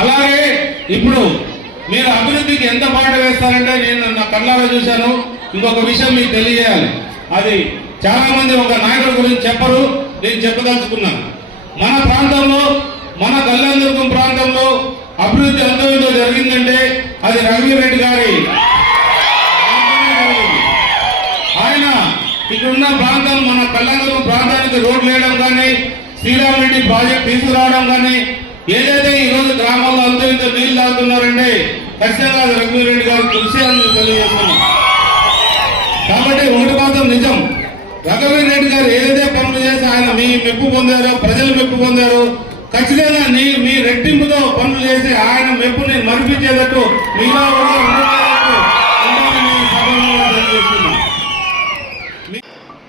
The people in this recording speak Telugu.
అలాగే ఇప్పుడు మీరు అభివృద్ధికి ఎంత పాట వేస్తారంటే నేను నా కళ్ళారా చూశాను. ఇంకొక విషయం మీకు తెలియజేయాలి. అది చాలా మంది ఒక నాయకుడి గురించి చెప్పరు. నేను చెప్పదలుచుకున్నాను మన ప్రాంతంలో మన గల్లందుర్గం ప్రాంతంలో అభివృద్ధి అంతలో జరిగిందంటే అది రఘువీరెడ్డి గారి. ఆయన ఇక్కడున్న ప్రాంతం మన కళ్ళందుర్గం ప్రాంతానికి రోడ్లు వేయడం కానీ శ్రీరామ్ రెడ్డి ప్రాజెక్ట్ తీసుకురావడం కానీ ఏదైతే ఈ రోజు గ్రామాల్లో అంత ఇంత నీళ్ళు తాగుతున్నారంటే ఖచ్చితంగా రఘువీరెడ్డి గారి కృషి అని తెలియజేస్తున్నాం. కాబట్టి ఒకటి మాత్రం నిజం. రఘువీరెడ్డి గారు ఏదైతే పనులు చేసి ఆయన మీ మెప్పు పొందారో ప్రజలు మెప్పు పొందారో ఖచ్చితంగా మీ రెట్టింపుతో పనులు చేసి ఆయన మెప్పుని మరిపించేటట్టు మీలో కూడా